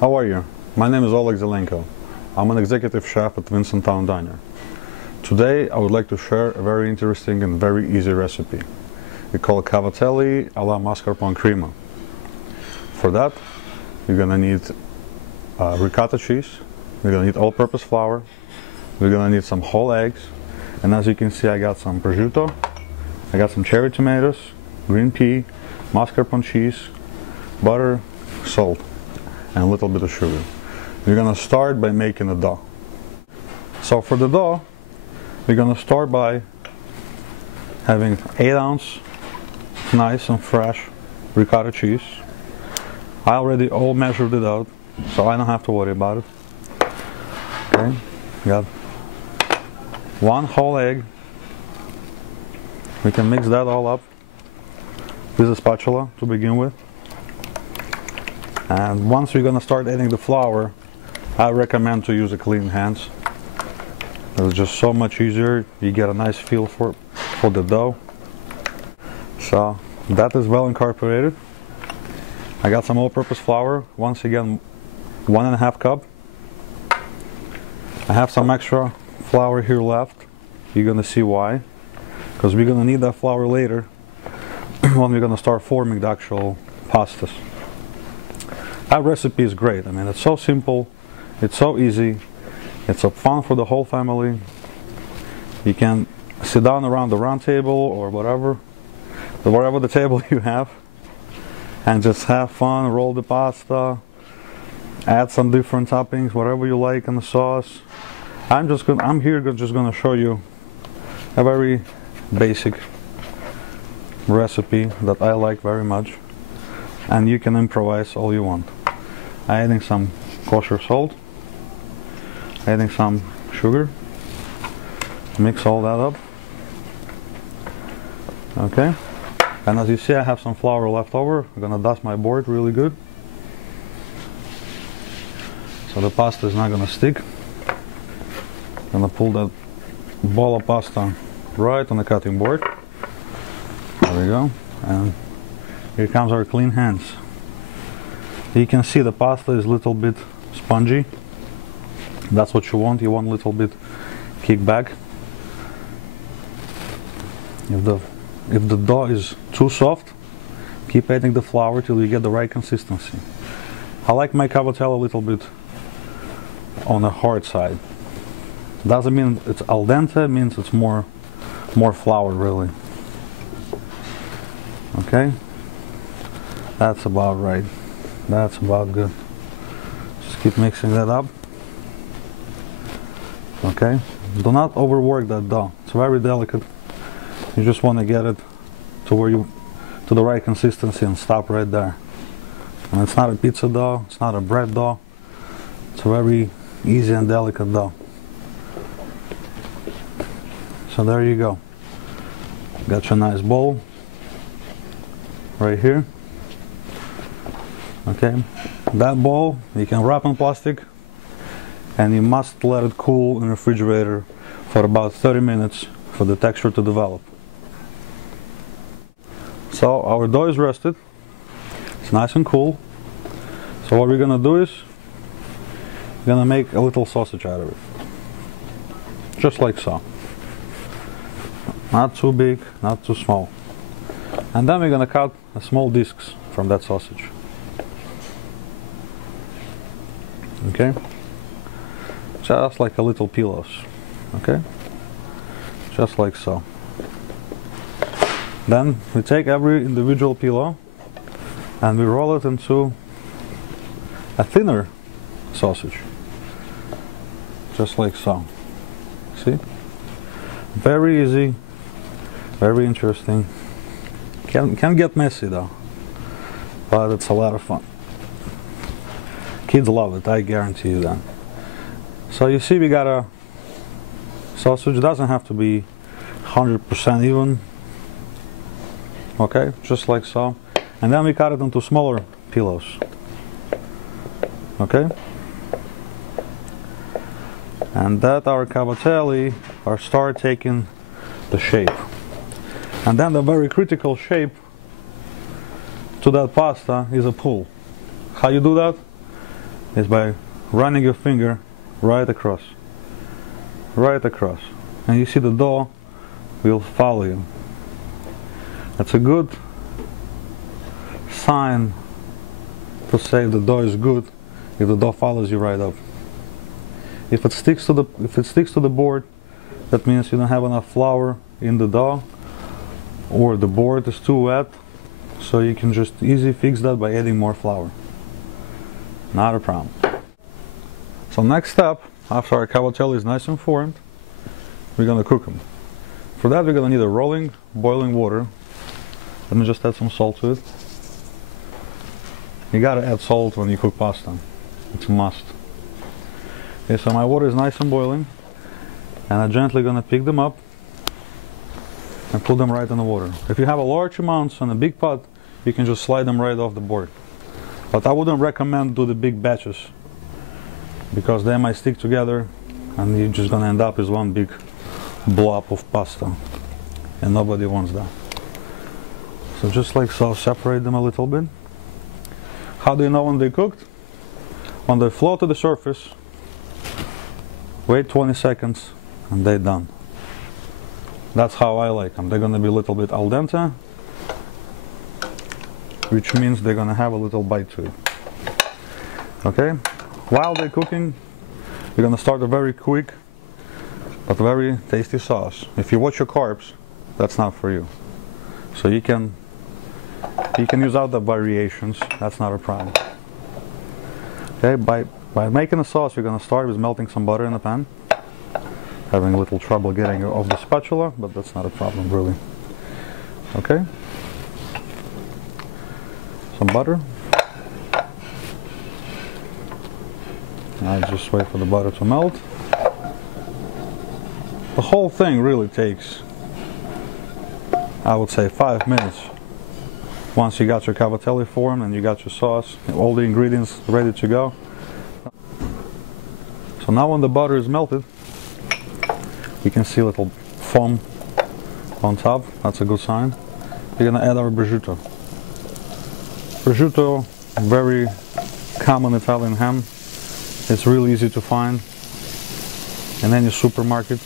How are you? My name is Oleg Zelenko. I'm an executive chef at Vincentown Diner. Today I would like to share a very interesting and very easy recipe. We call it Cavatelli alla Mascarpone Crema. For that you're gonna need ricotta cheese, you're gonna need all-purpose flour, you're gonna need some whole eggs, and as you can see I got some prosciutto, I got some cherry tomatoes, green pea, mascarpone cheese, butter, salt, and a little bit of sugar. You're gonna start by making a dough. So for the dough, we're gonna start by having 8-ounce nice and fresh ricotta cheese. I already all measured it out, so I don't have to worry about it. Okay, got 1 whole egg. We can mix that all up with a spatula to begin with. And once you're gonna start adding the flour, I recommend to use a clean hands. It's just so much easier. You get a nice feel for the dough. So that is well incorporated. I got some all-purpose flour. Once again, 1.5 cup. I have some extra flour here left. You're gonna see why, because we're gonna need that flour later when we're gonna start forming the actual pastas. That recipe is great. I mean, it's so simple, it's so easy, it's so fun for the whole family. You can sit down around the round table or whatever the table you have, and just have fun, roll the pasta, add some different toppings, whatever you like in the sauce. I'm here just gonna show you a very basic recipe that I like very much, and you can improvise all you want. Adding some kosher salt, adding some sugar, mix all that up. Okay, and as you see I have some flour left over. I'm gonna dust my board really good so the pasta is not gonna stick. I'm gonna pull that ball of pasta right on the cutting board. There we go, and here comes our clean hands. You can see the pasta is a little bit spongy. That's what you want. You want a little bit kick back. If the dough is too soft, keep adding the flour till you get the right consistency. I like my cavatelli a little bit on the hard side. Doesn't mean it's al dente, it means it's more flour really. Okay, that's about right. That's about good. Just keep mixing that up. Okay, do not overwork that dough. It's very delicate. You just want to get it to the right consistency and stop right there. And it's not a pizza dough, it's not a bread dough. It's a very easy and delicate dough. So there you go. Got your nice bowl right here. Okay, that bowl you can wrap in plastic, and you must let it cool in the refrigerator for about 30 minutes for the texture to develop. So our dough is rested, it's nice and cool. So what we're gonna do is we're gonna make a little sausage out of it, just like so. Not too big, not too small. And then we're gonna cut small discs from that sausage. Okay, just like a little pillows. Okay, just like so. Then we take every individual pillow and we roll it into a thinner sausage, just like so. See, very easy, very interesting. Can get messy though, but it's a lot of fun. Kids love it, I guarantee you that. So you see we got a sausage. It doesn't have to be 100% even. Okay, just like so. And then we cut it into smaller pillows. Okay? And that our cavatelli are start taking the shape. And then the very critical shape to that pasta is a pull. How you do that? is by running your finger right across, and you see the dough will follow you. That's a good sign to say the dough is good if the dough follows you right up. If it sticks to the board, that means you don't have enough flour in the dough, or the board is too wet, so you can just easily fix that by adding more flour. Not a problem. So next step, after our cavatelli is nice and formed, we're gonna cook them. For that we're gonna need a rolling boiling water. Let me just add some salt to it. You gotta add salt when you cook pasta. It's a must. Okay, so my water is nice and boiling, and I'm gently gonna pick them up and put them right in the water. If you have a large amounts and a big pot, you can just slide them right off the board. But I wouldn't recommend do the big batches, because they might stick together and you're just gonna end up with one big blob of pasta, and nobody wants that. So just like so, separate them a little bit. How do you know when they're cooked? When they float to the surface, wait 20 seconds and they're done. That's how I like them. They're gonna be a little bit al dente, which means they're gonna have a little bite to it. Okay? While they're cooking, you're gonna start a very quick but very tasty sauce. If you watch your carbs, that's not for you. So you can use other variations, that's not a problem. Okay, by making a sauce, you're gonna start with melting some butter in the pan. Having a little trouble getting it off the spatula, but that's not a problem really. Okay, some butter. I just wait for the butter to melt. The whole thing really takes, I would say, 5 minutes. Once you got your cavatelli formed and you got your sauce, all the ingredients ready to go. So now when the butter is melted, you can see a little foam on top. That's a good sign. We're gonna add our prosciutto. Prosciutto, very common Italian ham. It's really easy to find in any supermarket.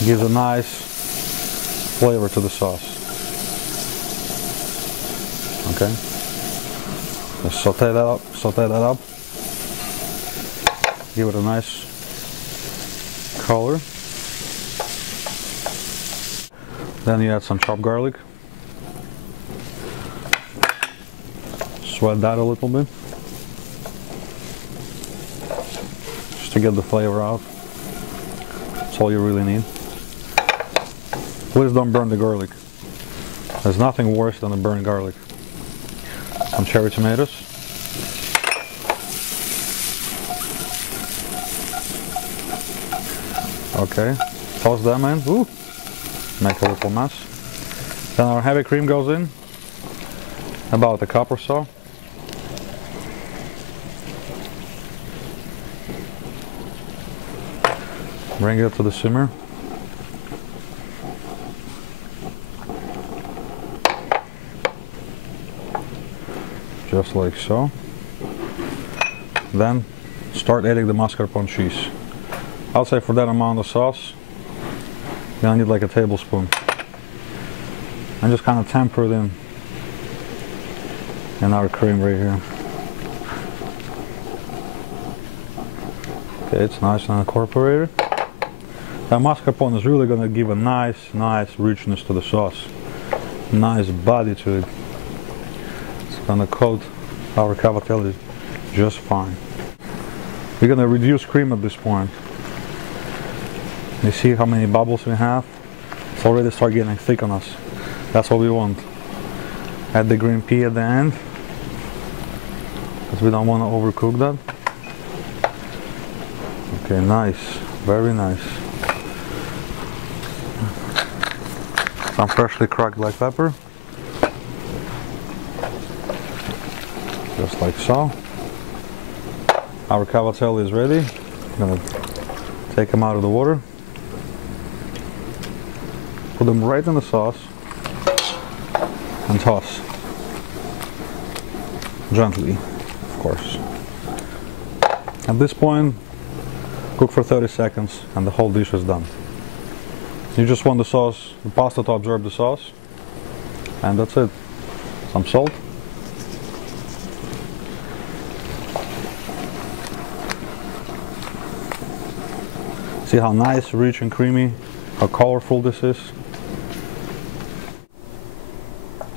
It gives a nice flavor to the sauce. Okay, just saute that up, give it a nice color. Then you add some chopped garlic, sweat that a little bit, just to get the flavor out. That's all you really need. Please don't burn the garlic. There's nothing worse than a burnt garlic. Some cherry tomatoes. Okay, toss them in. Ooh, make a little mess. Then our heavy cream goes in, about a cup or so. Bring it to the simmer. Just like so. Then start adding the mascarpone cheese. I'll say for that amount of sauce, you're gonna need like a tablespoon. And just kind of temper it in our cream right here. Okay, it's nice and incorporated. That mascarpone is really gonna give a nice richness to the sauce. Nice body to it. Gonna coat our cavatelli just fine. We're gonna reduce cream at this point. You see how many bubbles we have? It's already start getting thick on us. That's what we want. Add the green pea at the end, because we don't want to overcook that. Okay, nice, very nice. Some freshly cracked black pepper. Just like so. Our cavatelli is ready. I'm gonna take them out of the water. Put them right in the sauce and toss gently. course. At this point, cook for 30 seconds and the whole dish is done. You just want the sauce, the pasta to absorb the sauce, and that's it. Some salt. See how nice, rich and creamy, how colorful this is.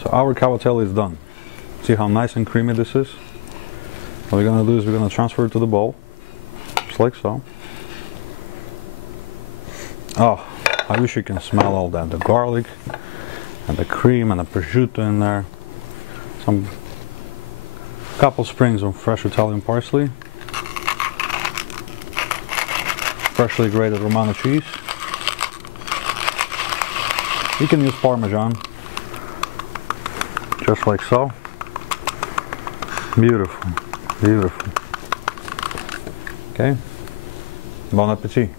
So our cavatelli is done. See how nice and creamy this is? What we're gonna do is we're gonna transfer it to the bowl, just like so. Oh, I wish you can smell all that, the garlic and the cream and the prosciutto in there. Some couple sprigs of fresh Italian parsley. Freshly grated Romano cheese. You can use Parmesan, just like so. Beautiful, beautiful. Okay, bon appetit.